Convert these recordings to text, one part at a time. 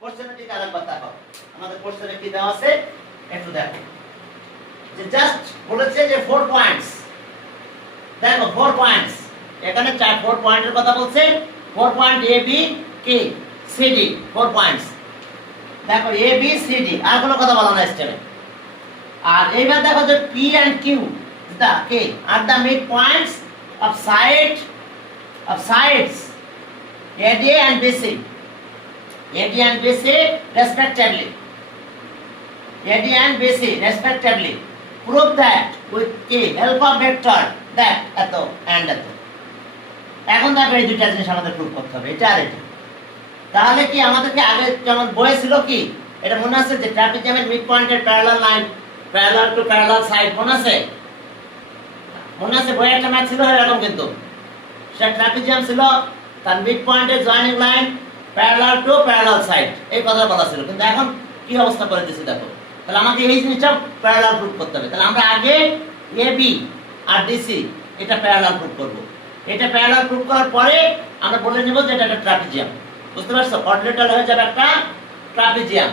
কোশ্চেনে ঠিক আরেকবার দেখো আমাদের কোশ্চেনে কি দেওয়া আছে একটু দেখো যে জাস্ট বলেছে যে 4 পয়েন্টস দেখো 4 পয়েন্টস এখানে 4 পয়েন্টের কথা বলছে 4 পয়েন্ট এ বি কে সি ডি 4 পয়েন্টস দেখো এ বি সি ডি আর কোনো কথা বলা না স্টেপে আর এইবার দেখো যে P and Q the K R the midpoints of sides AD and BC AD and BC respectively AD and BC respectively prove that with the help of vector that এত and এত এখন দেখো এই দুইটা জিনিস আমাদের proof করতে হবে এটা আর এটা তাহলে কি আমাদেরকে আগে যেমন বইয়ে ছিল কি এটা মনে আছে যে ট্রাপিজিয়ামের মিড পয়েন্টের parallel line parallel two parallel side মনে আছে বইয়ে একটা ম্যাথ ছিল এরকম কিন্তু সেটা ট্রাপিজিয়াম ছিল তার মিড পয়েন্টের joining line parallel two parallel side এই কথা বলা ছিল কিন্তু এখন কি অবস্থা করে দিয়েছি দেখো তাহলে আমাকে এই জিনিসটা প্যারালাল প্রুফ করতে হবে তাহলে আমরা আগে এবি আর ডিসি এটা প্যারালাল প্রুফ করব এটা প্যারালাল প্রুফ করার পরে আমরা বলে নেব যে এটা একটা ট্রাপিজিয়াম বুঝতে পারছো কোঅর্ডিনেটর হয়ে যাবে একটা ট্রাপিজিয়াম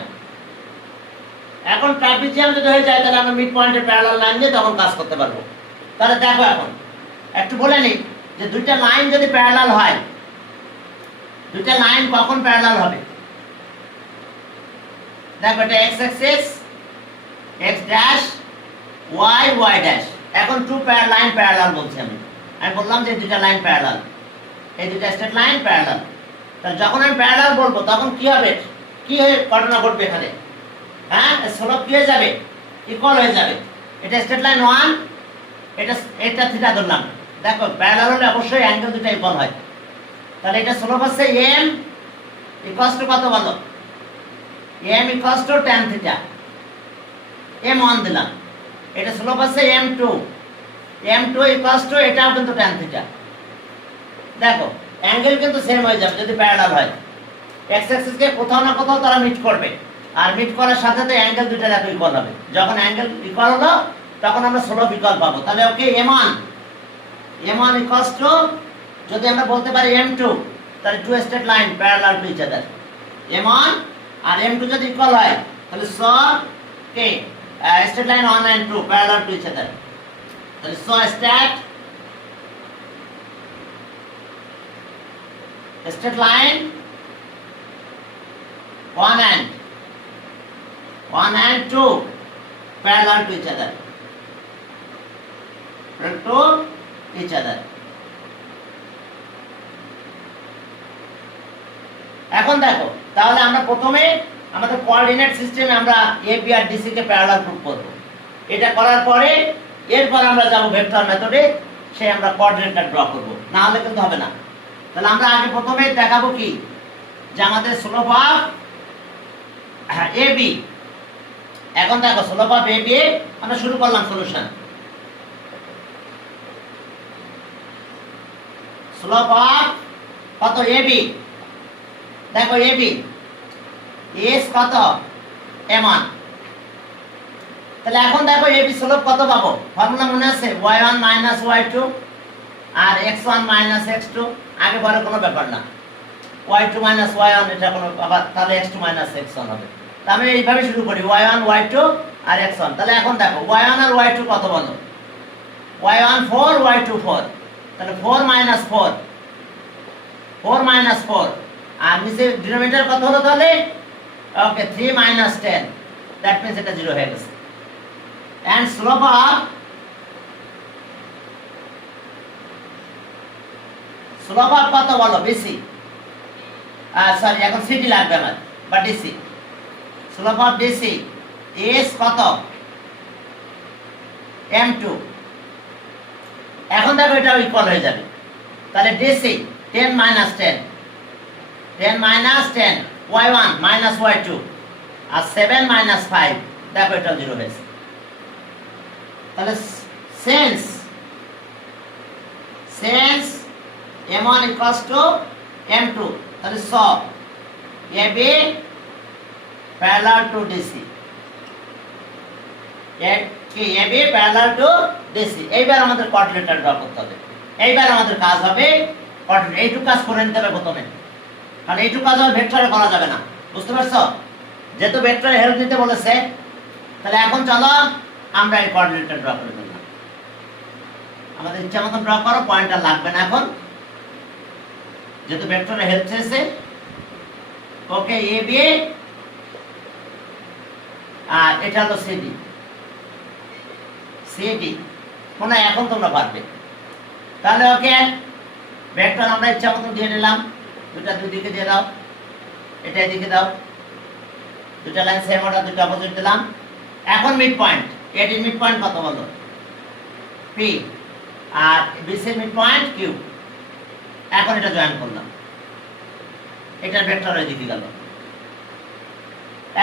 এখন ট্রাপিজিয়াম যদি হয়ে যায় তাহলে আমরা মিড পয়েন্টের প্যারালাল লাইন দিয়ে তখন কাজ করতে পারবো তাহলে দেখো এখন একটু বলে নিই যে দুইটা লাইন যদি প্যারালাল হয় দুইটা লাইন কখন প্যারালাল হবে দেখো এটা x Axis x dash y y dash এখন টু লাইন প্যারালাল বলছি আমি বললাম যে দুইটা লাইন প্যারালাল এই দুইটা স্ট্রেট লাইন প্যারালাল তাহলে যখন আমি প্যারালাল বলবো তখন কি হবে কি হয়ে ঘটনা ঘটবে এখানে হ্যাঁ স্লোপ কি হয়ে যাবে ইকুয়াল হয়ে যাবে এটা স্ট্রেট লাইন 1 এটা থিটা ধরলাম দেখো প্যারালাল হলে অবশ্যই অ্যাঙ্গেল দুটো ইকুয়াল হয় তাহলে এটা স্লোপ হচ্ছে m ইকুয়ালস টু কত বলো m equals to tan theta m1 দিলাম এটা স্লোপ হচ্ছে m2 ইকুয়ালস টু এটাও কিন্তু tan থিটা দেখো অ্যাঙ্গেল কিন্তু সেম হয়ে যাবে যদি প্যারালাল হয় x অ্যাক্সিস কে কোথাও না কোথাও তারা মিট করবে আর মিট করার সাথে সাথে অ্যাঙ্গেল দুটো দেখো ইকুয়াল হবে যখন অ্যাঙ্গেল ইকুয়াল হলো তখন আমরা স্লোপ ইকুয়াল পাবো তাহলে ওকে m1 equals to যদি আমরা বলতে পারি m2 তাহলে two straight line parallel to each other m1 আর m2 যদি ইকুয়াল হয় তাহলে সো কে straight line 1 and 2 parallel to each other তাহলে so straight line 1 and 2 parallel to each other each other এখন দেখো তাহলে আমরা প্রথমে আমাদের কোঅর্ডিনেট সিস্টেমে আমরা A B R DC K parallel proof করব এটা করার পরে এরপর আমরা যাব ভেক্টর মেথডে সেই আমরা কোঅর্ডিনেটটা ড্র করব না হলে কিন্তু হবে না তাহলে আমরা আগে প্রথমে দেখাবো কি যে আমাদের স্লোপ অফ এ বি এখন দেখো স্লোপ অফ এ বি আমরা শুরু করলাম সলিউশন স্লোপ অফ কত এবি দেখো এবি এস কত m1 তাহলে এখন দেখো এবি স্লোপ কত পাবো ফর্মুলা মনে আছে y1 y2 আর x1 x2 আগে পরে কোনো ব্যাপার না y2 y1 এটা কোনো আবার তাহলে x2 x1 হবে তাহলে এইভাবে শুরু করি y1 y2 আর x1 তাহলে এখন দেখো y1 আর y2 কত বলো y1 4 y2 4 তাহলে 4 4 আর নিচে ডিনোমিনেটর কত হলো তাহলে ওকে 3 10 দ্যাট মিন্স এটা 0 হয়ে গেছে এন্ড স্লোপ অফ কত বলো বিসি সরি এখন সিডি লাগবে আমার বা DC slope of DC S কত m2 এখন দেখো এটা ইকুয়াল হয়ে যাবে তাহলে ডিসি 10 10 y1 y2 আর 7 5 দেখো এটা 0 হয়েছে তাহলে sense m1 equals to m2 তাহলে so ab parallel to dc ab parallel to dc এইবার আমাদের কোঅর্ডিনেটর ড্র করতে হবে এইবার আমাদের কাজ হবে কোঅর্ডিনেট এইটুকু কাজ করে নিতে হবে প্রথমে কারণ এইটুকু কাজ ভেক্টরে করা যাবে না বুঝতে পারছো? যেহেতু ভেক্টরের হেল্প নিতে বলেছে, তাহলে এখন চলো আমরা এই কোঅর্ডিনেটটা ড্র করে ফেললাম। আমাদের ইচ্ছা মতো ড্র করো, পয়েন্টটা লাগবে না এখন, যেহেতু ভেক্টরের হেল্প চেয়েছে। ওকে, এ বি আর এটা হলো সিডি। সিডি মনে হয় এখন তোমরা পারবে। তাহলে ওকে, ভেক্টর আমরা ইচ্ছা মতো দিয়ে নিলাম, দুটা দুই দিকে দিয়ে দাও, এটা এদিকে দাও, দুটা লাইন সেম অর্ডার, দুটো অপোজিট দিলাম। এখন মিড পয়েন্ট, এটির মিড পয়েন্ট কত বলো? পি, আর বিসির মিড পয়েন্ট কিউ। এখন এটা জয়েন করলাম, এটা ভেক্টর এদিকে গেল।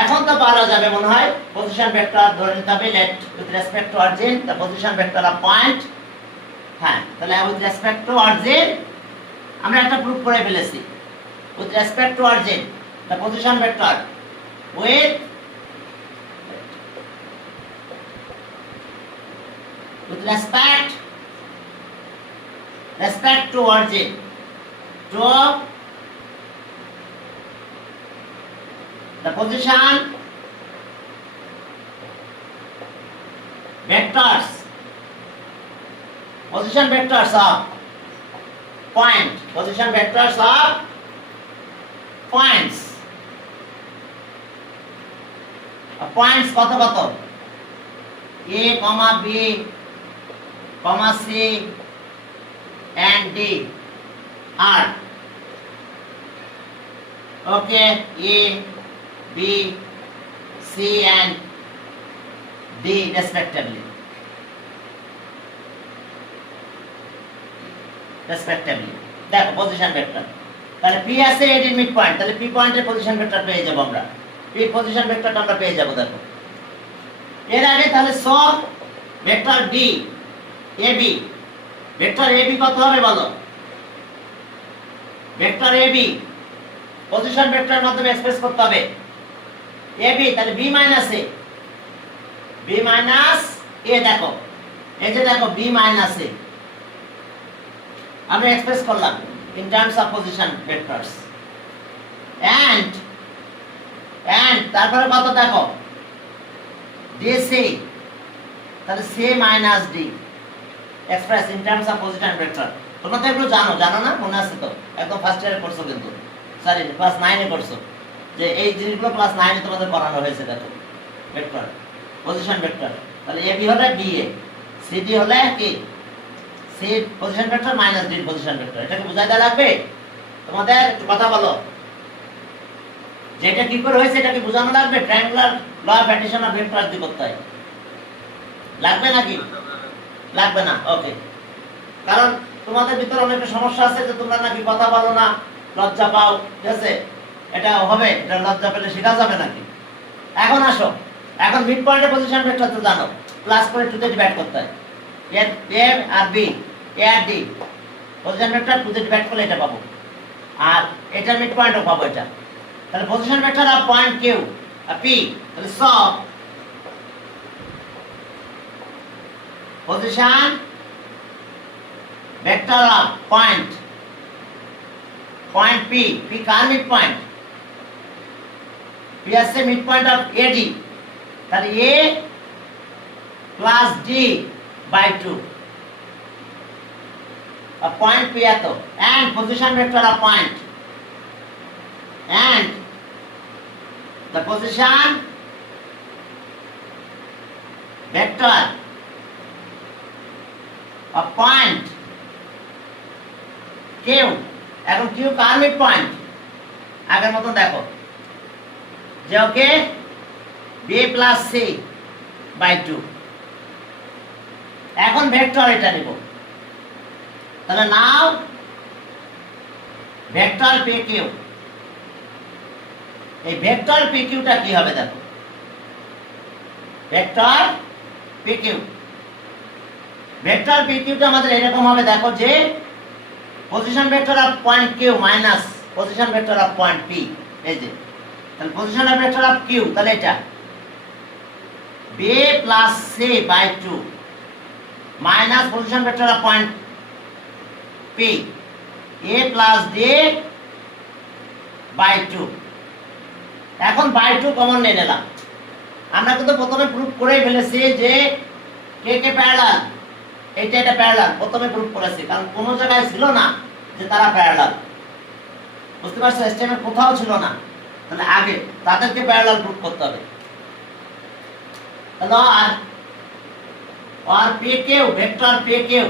এখন তো পারা যাবে মনে হয় পজিশন ভেক্টর ধরে নিতে হবে, let with respect to origin the position vector of point. হ্যাঁ, তাহলে উইথ রেসপেক্ট টু অরিজিন আমরা একটা প্রুফ করে ফেলেছি। With respect to origin the position vector with respect to origin to the position vectors of point, position vectors of points, points কত কত? A comma B comma C and D are. Okay, A B C and D respectively. দেখো position vector, তাহলে P আছে এটির mid point, তাহলে P পয়েন্টের position vector পেয়ে যাবো আমরা। পি পজিশন ভেক্টরটা আমরা পেয়ে যাব। দেখো এর আগে তাহলে স vector D A B, vector A B কত হবে বলো? ভেক্টর এ বি পজিশন ভেক্টরের মাধ্যমে এক্সপ্রেস করতে হবে। এ বি তাহলে B minus A, B minus এ। দেখো এই যে দেখো বি মাইনাস এ আমরা এক্সপ্রেস করলাম in terms of position vectors. And তারপরে কত দেখো? ডিসি, তাহলে C minus D express in terms of position vector. তোমরা তো এগুলো জানো, জানো না? মনে আছে তো? একদম ফার্স্ট ইয়ারে করছো, কিন্তু সরি ক্লাস 9 এ করছো, যে এই জিনিসগুলো ক্লাস 9 এ তোমাদের পড়ানো হয়েছে। দেখো ভেক্টর, পজিশন ভেক্টর, তাহলে এ বি হলে বি এ, সি ডি হলে কি? C position vector minus D position vector. এটাকে বুঝাই দেওয়া লাগবে তোমাদের? একটু কথা বলো, যেটা কি করে হয়েছে এটা কি বোঝানো লাগবে? Triangular law of addition of vectors দিয়ে করতে হয়, লাগবে নাকি? লাগবে না। ওকে, কারণ তোমাদের ভিতরে অনেকটা সমস্যা আছে যে তোমরা নাকি কথা বলো না, লজ্জা পাও, ঠিক আছে? এটা হবে, এটা লজ্জা পেলে শেখা যাবে নাকি? এখন আসো, এখন মিড পয়েন্টের পজিশন ভেক্টর তো জানো, প্লাস করে 2 তে ডিভাইড করতে হয়। এ আর বি, এ আর ডি পজিশন ভেক্টর 2 তে ডিভাইড করলে এটা পাবো, আর এটার মিড পয়েন্টও পাবো এটা। তাহলে position vector of point Q P, তাহলে স position vector of point P, P কার মিড পয়েন্ট? পি আছে মিড পয়েন্ট অফ এডি, তাহলে A plus D by 2 point P এত। And position vector of point and the position vector of point q। এখন q কার mid point? আগের মতন দেখো যে okay b plus c by 2। এখন ভেক্টর এটা নিব, তাহলে নাও ভেক্টর পি কিউ। এই ভেক্টর পি কিউটা কি হবে দেখো? Vector P Q, vector P কিউটা আমাদের এরকম হবে দেখো, যে position vector of point Q minus position vector of point P. এই যে তাহলে পজিশন ভেক্টর অফ কিউ, তাহলে এটা b plus c by 2 minus position vector of point P a plus d by 2। এখন বাই টু কমন নিয়ে নিলাম। আমরা কিন্তু প্রথমে প্রুফ করেই ফেলেছি যে কে কে প্যারালাল, এটা প্যারালাল প্রথমে প্রুফ করেছি, কারণ কোনো জায়গায় ছিল না যে তারা প্যারালাল। বুঝতে পারছো? স্টেমে কোথাও ছিল না, তাহলে আগে তাদেরকে প্যারালাল প্রুফ করতে হবে। তাহলে আর পে কেউ ভেক্টর পে কেউ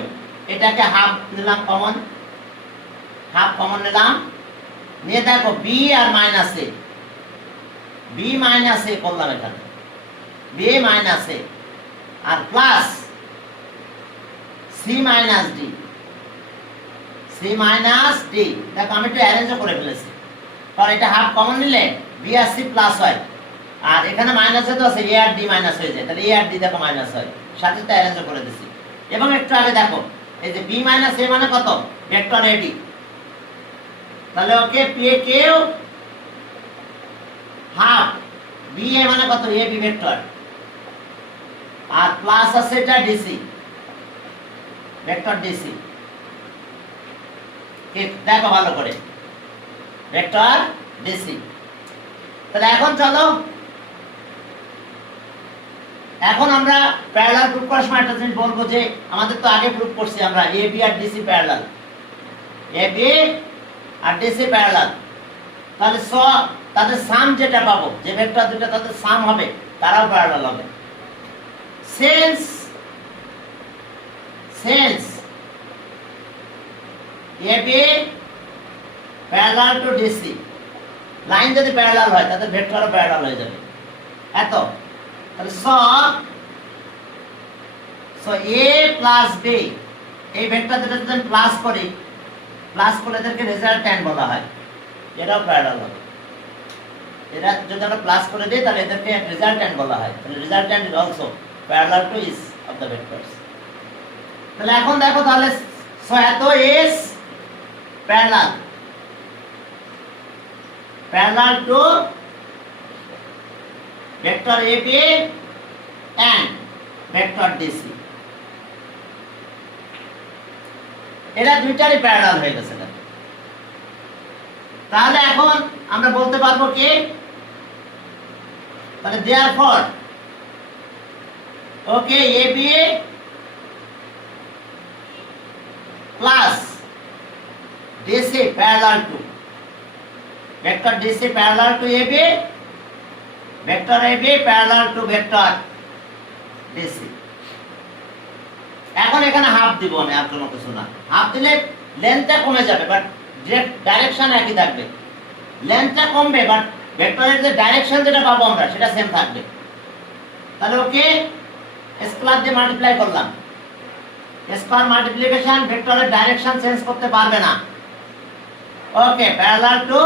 এটাকে হাফ নিলাম কমন, হাফ কমন নিলাম, নিয়ে দেখো বি আর minus A, B minus A করলাম এখানে, বি মাইনাস এ আর plus C minus D, C minus D. দেখো আমি একটু অ্যারেঞ্জও করে ফেলেছি, কারণ এটা হাফ কমন নিলে বি আর সি প্লাস হয়, আর এখানে মাইনাস তো আছে, এ আর ডি মাইনাস হয়ে যায়, তাহলে এ আর ডি দেখো মাইনাস হয়, সাথে তো অ্যারেঞ্জও করে দিছি। এবং একটু আগে দেখো এই যে বি মাইনাস এ মানে কত, ভেক্টর এ ডি, তাহলে ওকে পি এ কেউ হাফ বি এ মানে কত, এ বি ভেক্টর, আর প্লাস আছে এটা ডিসি ভেক্টর ডিসি। দেখো ভালো করে ভেক্টর ডিসি। তাহলে এখন চলো, এখন আমরা প্যারালাল প্রুফ করার সময় একটা জিনিস বলবো যে আমাদের তো আগে প্রুফ করছি আমরা A B R DC parallel, A B R DC parallel. তাহলে তাদের সাম যেটা পাবো, যে ভেক্টর দুটো তাদের সাম হবে, তারাও প্যারালাল হবে। Since A B parallel to D, line যদি প্যারালাল হয় তাদের ভেক্টরও প্যারালাল হয়ে যাবে। এত তাহলে এ প্লাস বি, এই ভেক্টর দুটো যদি প্লাস করি, প্লাস করলে এদেরকে রেজাল্ট্যান্ট বলা হয়, এটাও প্যারালাল হবে। এটা যদি আমরা প্লাস করে দিই তাহলে এদেরকে রেজাল্ট্যান্ট বলা হয়, তাহলে resultant is also parallel to each of the vectors. তাহলে এখন দেখো তাহলে এত as parallel to vector A B and vector D, C দুইটারই প্যারালাল হয়ে গেছে। তাহলে এখন আমরা বলতে পারবো কি, তাহলে therefore okay A B plus DC parallel to vector DC parallel to A B, vector A B parallel to vector DC. এখন এখানে হাফ দিব আমি, আর কোনো কিছু না, হাফ দিলে লেন্থটা কমে যাবে বাট ডাইরেকশন একই থাকবে, লেন্থটা কমবে বাট ভেক্টরের যে ডাইরেকশন যেটা পাবো আমরা সেটা সেম থাকবে। তাহলে ওকে স্কয়ার দিয়ে মাল্টিপ্লাই করলাম, স্কয়ার মাল্টিপ্লিকেশন ভেক্টরের ডাইরেকশন চেঞ্জ করতে পারবে না। Okay parallel to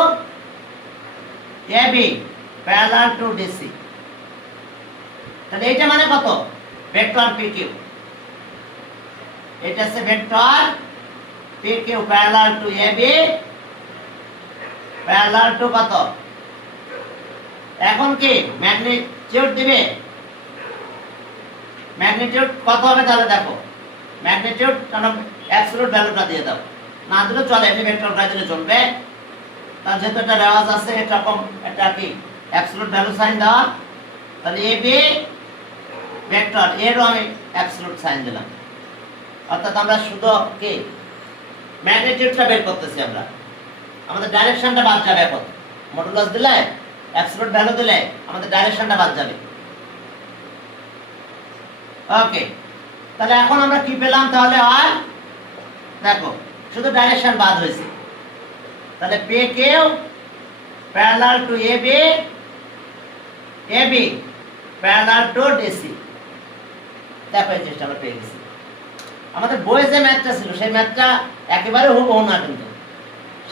AB parallel to DC, তাহলে এটা মানে কত, ভেক্টর পি কিউ, এটা হচ্ছে vector P Q parallel to AB parallel to কত, এখন কি ম্যাগনিটিউড দিবে, ম্যাগনিটিউড কত হবে তাহলে দেখো, ম্যাগনিটিউড কারণ অ্যাবসলিউট ভ্যালুটা দিয়ে দাও, না দিলে চলে, এমনি ভেক্টরটা দিলে চলবে। তার যেহেতু একটা রেওয়াজ আছে, এরকম একটা কি অ্যাবসলিউট ভ্যালু সাইন দেওয়া, তাহলে এ বি ভেক্টর এরও আমি অ্যাবসলিউট সাইন দিলাম, অর্থাৎ আমরা শুধু কি ম্যাগনিটিউডটা বের করতেছি, আমরা আমাদের ডাইরেকশনটা বাদ যাবে। এখন মডুলাস দিলে অ্যাবসলিউট ভ্যালু দিলে আমাদের ডাইরেকশনটা বাদ যাবে। ওকে তাহলে এখন আমরা কি পেলাম, তাহলে আর দেখো শুধু ডাইরেকশন বাদ হয়েছে, তাহলে P Q parallel to A B, A B parallel to D. দেখো এই জিনিসটা আমরা পেয়ে গেছি। আমাদের বইয়ে যে ম্যাথটা ছিল সেই ম্যাথটা একেবারে হুবহু না, কিন্তু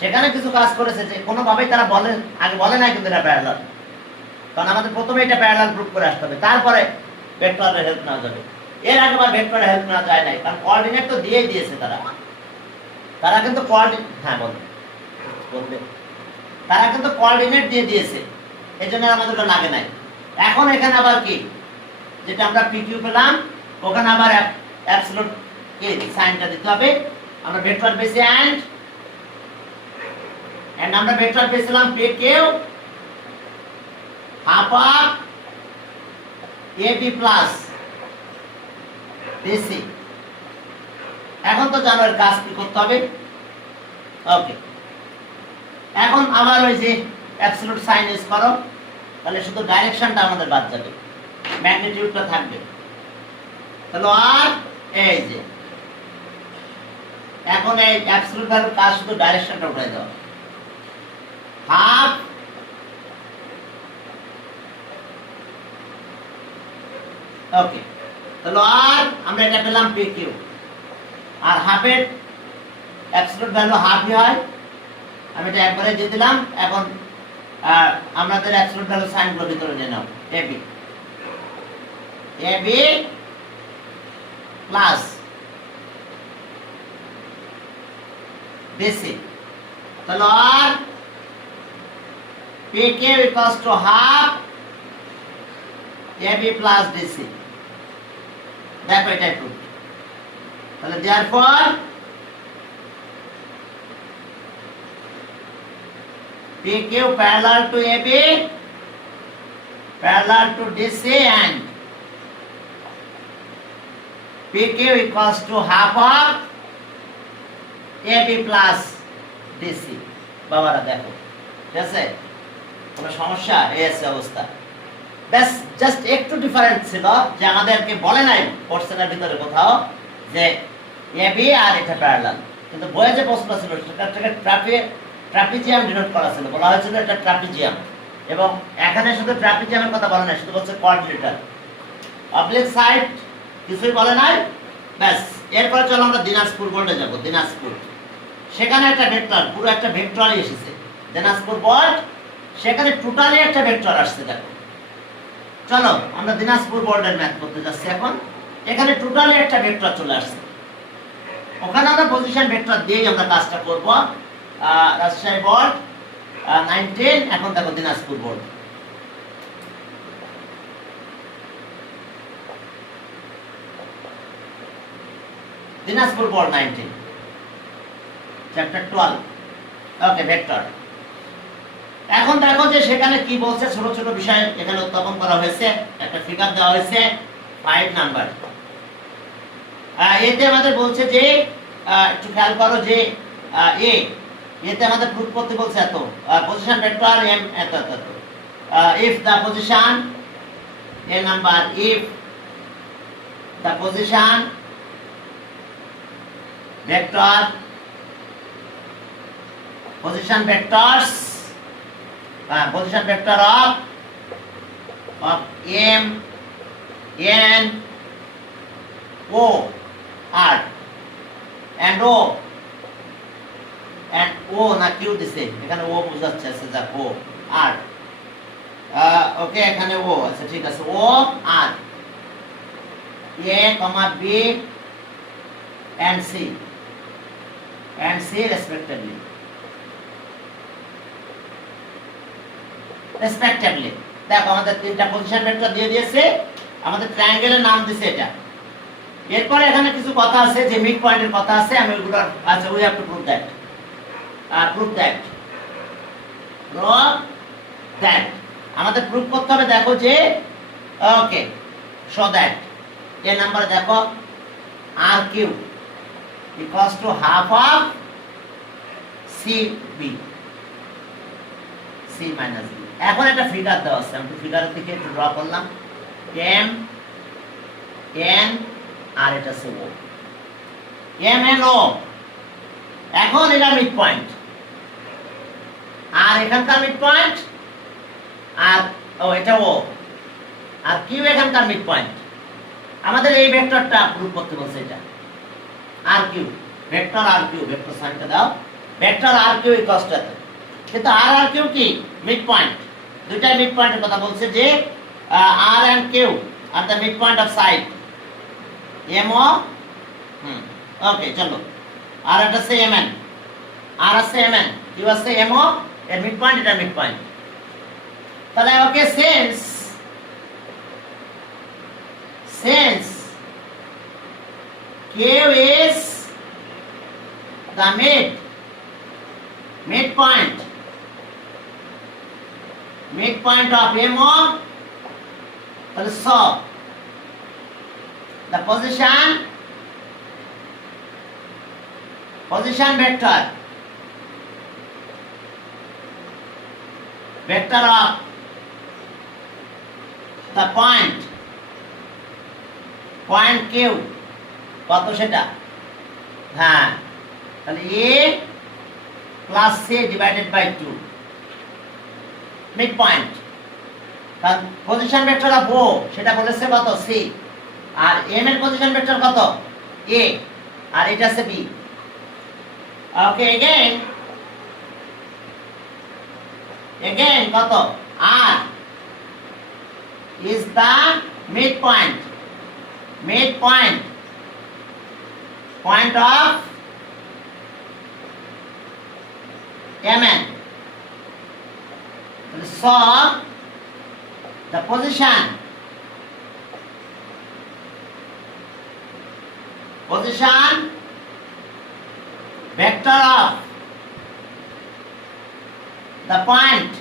সেখানে কিছু কাজ করেছে যে কোনোভাবেই তারা আগে বলে না কিন্তু এটা প্যারালাল, কারণ আমাদের প্রথমে এটা প্যারালাল প্রুফ করে আসতে হবে, তারপরে ভেক্টরের হেল্প নেওয়া যাবে। এর আগে আবার ভেক্টরের হেল্প নেওয়া যায় নাই, কারণ কোঅর্ডিনেট তো দিয়েই দিয়েছে তারা কিন্তু হ্যাঁ বলবে তারা কিন্তু কোঅর্ডিনেট দিয়ে দিয়েছে, এই জন্য আমাদের ওটা লাগে নাই। এখন এখানে আবার কি, যেটা আমরা পি কিউ পেলাম, ওখানে আবার অ্যাবসলিউট কি সাইনটা দিতে হবে। আমরা ভেক্টর পেয়েছি এন্ড আমরা ভেক্টর পেয়েছিলাম P Q of AB plus DC। এখন তো জানো এর কাজ কি করতে হবে। ওকে, এখন আবার ওই যে অ্যাবসলিউট সাইন ইউজ করো, তাহলে শুধু ডাইরেকশনটা আমাদের বাদ যাবে, ম্যাগনিটিউডটা থাকবে। তাহলে আর এই যে এখন এই অ্যাবসলিউট ভ্যালুর কাজ শুধু ডাইরেকশনটা উঠাই দাও, হাফ ওকে। তাহলে আর আমরা এটা পেলাম PQ, আর হাফের অ্যাবসলিউট ভ্যালু হাফই হয়, আমি এটা একবারে দিয়ে দিলাম। এখন আমাদের অ্যাবসলিউট ভ্যালু সাইনগুলো ভিতরে নিয়ে নাও, AB প্লাস BC। তাহলে আর PQ equals to half AB plus DC। দেখো এটাই প্রুফ। তাহলে therefore PQ parallel to AB parallel to DC and PQ equals to half of AB plus DC। বাবারা দেখো, ঠিক আছে, কোনো সমস্যা? এই আছে অবস্থা। ব্যাস জাস্ট একটু ডিফারেন্স ছিল যে আমাদেরকে বলে নাই কোশ্চেনের ভিতরে কোথাও যে AB আর এটা প্যারালাল, কিন্তু বইয়ে যে প্রশ্ন ছিল সেটা থেকে ট্রাপিজিয়াম ডিনোট করা ছিল, বলা হয়েছিল এটা ট্রাপিজিয়াম। এবং এখানে শুধু ট্রাপিজিয়ামের কথা বলে নাই, শুধু বলছে কোয়াড্রিলেটারাল। অবলিক সাইড কিছুই বলে নাই। ব্যাস, এরপরে চলো আমরা দিনাজপুর বোর্ডে যাব। দিনাজপুর, সেখানে একটা ভেক্টর, পুরো একটা ভেক্টরই এসেছে। দিনাজপুর বোর্ড, সেখানে টোটালি একটা ভেক্টর আসছে। দেখো, চলো আমরা দিনাজপুর বোর্ডের ম্যাথ করতে যাচ্ছি এখন। এখানে টোটালি একটা ভেক্টর চলে আসছে, ওখানে আমরা পজিশন ভেক্টর দিয়েই আমরা কাজটা করব। রাজশাহী বোর্ড 19, এখন দেখো Dinajpur board. Dinajpur board 19 chapter 12। ওকে, ভেক্টর। এখন দেখো যে সেখানে কি বলছে, ছোট ছোট বিষয় এখানে উত্থাপন করা হয়েছে। একটা ফিগার দেওয়া হয়েছে 5 নাম্বার। এতে আমাদের বলছে যে একটু খেয়াল করো যে এতে আমাদের প্রুফ করতে বলছে এত পজিশন ভেক্টর m এত এত এত। if the position a number, if the position vector position vectors position vector of m n o r and o না কিউ দিছে এখানে, ও বোঝাচ্ছে আছে যা ও আর ওকে, এখানে ও আছে, ঠিক আছে, ও আর এ comma B and c respectively দেখো আমাদের তিনটা পজিশন ভেক্টর দিয়ে দিয়েছে, আমাদের ট্রায়াঙ্গেলের নাম দিছে এটা। এরপরে এখানে কিছু কথা আছে যে মিড পয়েন্টের কথা আছে, আমি ওইগুলো আচ্ছা we have to prove that আমাদের প্রুফ করতে হবে। দেখো যে okay, show that a number দেখো R Q equals to half of C B, C minus B. এখন একটা ফিগার দেওয়া আছে, আমি ফিগারের দিকে একটু ড্র করলাম। এম এন আর এটা হচ্ছে ও, এম এন ও। এখন এটা মিড পয়েন্ট, আর এখানকার মিড পয়েন্ট, আর ও এটা ও, আর কিউ এখানকার মিড পয়েন্ট। আমাদের এই ভেক্টরটা প্রুফ করতে বলছে, এটা R Q, vector R Q, vector সাইনটা দাও, vector R Q equals to এত। কিন্তু আর কিউ কি মিড পয়েন্ট, দুইটাই মিড পয়েন্টের কথা বলছে যে R and Q are the mid point of side M O. Okay, চলো আর এটা আছে এম এন, আর আছে এম এন, কিউ আছে এম ও, এর মিড পয়েন্ট, এটা মিড পয়েন্ট। তাহলে okay, since Q is the midpoint, mid point of M O, তাহলে স the position vector of the point q কত সেটা, হ্যাঁ, তাহলে a plus c divided by 2 mid point. তার পজিশন ভেক্টর অফ ও সেটা বলেছে কত, c, আর m এর পজিশন ভেক্টর কত, a, আর এটা আছে b। ওকে, again কত, r is the midpoint of mn. So the position vector of the point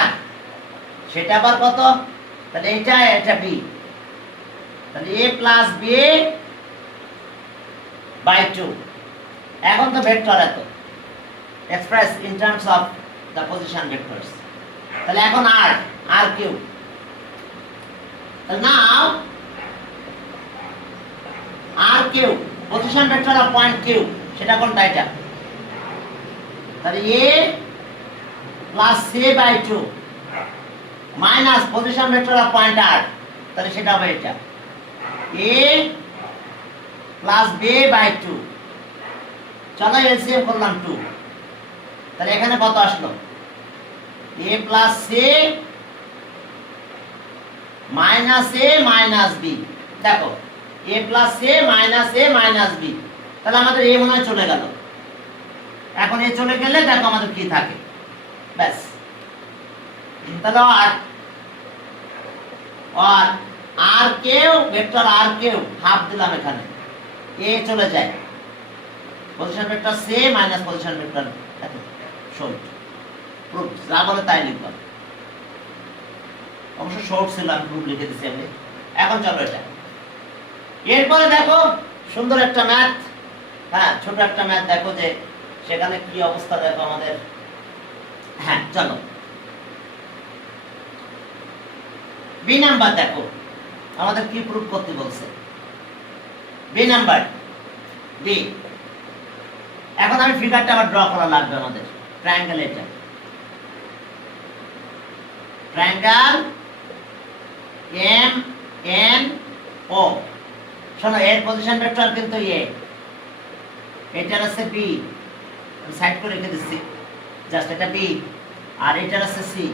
r সেটা আবার কত, তাহলে এটা b, তাহলে a plus b by 2। এখন তো ভেক্টর এত express in terms of the position vectors, তাহলে এখন r Q. now r Q position vector of point q সেটা কোনটা, এটা, তাহলে a plus c by 2 minus position vector of point r, তাহলে সেটা হবে এটা a plus b by 2। চলো এলসিএম করলাম 2, তাহলে এখানে কত আসলো, a plus c minus a minus b। দেখো a plus a minus a minus b, তাহলে আমাদের a মনে হয় চলে গেল। এখন a চলে গেলে দেখো আমাদের কি থাকে, ব্যাস। তাহলে আর কেউ ভেক্টর আর কেউ হাফ দিলাম, এখানে a চলে যায়, position vector c minus position vector short, proof যা বলে তাই লিখলাম, অবশ্য শর্ট ছিল, আমি প্রুফ লিখে দিচ্ছি আমি। এখন চলো এটা, এরপরে দেখো সুন্দর একটা ম্যাথ, হ্যাঁ ছোট একটা ম্যাথ, দেখো যে সেখানে কি অবস্থা দেখো আমাদের। হ্যাঁ চলো বি নাম্বার দেখো আমাদের কি প্রুফ করতে বলছে, বি নাম্বার বি। এখন আমি ফিগারটা আবার ড্র করা লাগবে আমাদের, ট্রায়াঙ্গেল, এটা ট্রায়াঙ্গেল এম এন ও। শোনো এর পজিশন ভেক্টর কিন্তু এ, এটার আছে বি, আমি সাইড করে রেখে দিচ্ছি জাস্ট, এটা বি, আর এটার আছে সি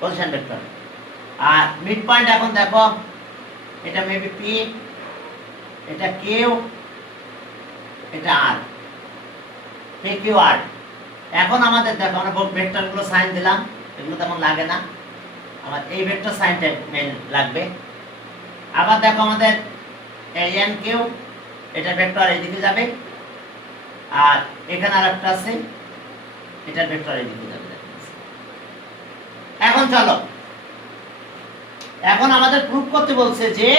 পজিশন ভেক্টর। আর মিড পয়েন্ট এখন দেখো এটা মেবি পি, এটা কিউ, এটা আর, পি কিউ আর। এখন আমাদের দেখো আমরা ভেক্টর গুলো সাইন দিলাম, এগুলো তেমন লাগে না, আমার এই ভেক্টর সাইনটা মেইন লাগবে। আবার দেখো আমাদের এন কিউ, এটা ভেক্টর এইদিকে যাবে, আর এখানে আরেকটা আছে, এটা ভেক্টর এইদিকে যাবে। এখন চলো, এখন আমাদের প্রুফ করতে বলছে যে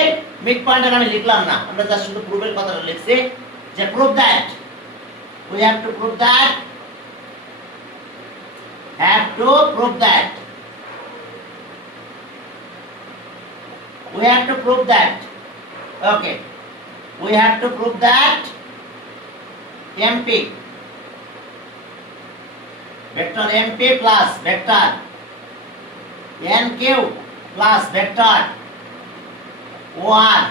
মিড পয়েন্টটা আমি লিখলাম না, আমরা জাস্ট শুধু প্রুফের কথাটা লিখছি, যে proof that we have to prove that MP vector MP plus vector NQ plus vector OR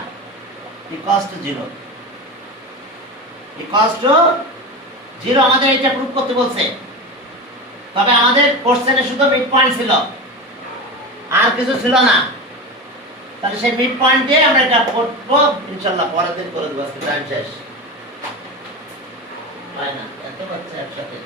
equals to 0 আমাদের এটা প্রুফ করতে বলছে। তবে আমাদের কোশ্চেনে শুধু মিড পয়েন্ট ছিল, আর কিছু ছিল না, তাহলে সেই মিড পয়েন্টে আমরা এটা করবো ইনশাআল্লাহ, পরের দিন করে দেবো, আজকে টাইম শেষ, হয় না এত বাচ্চা একসাথে।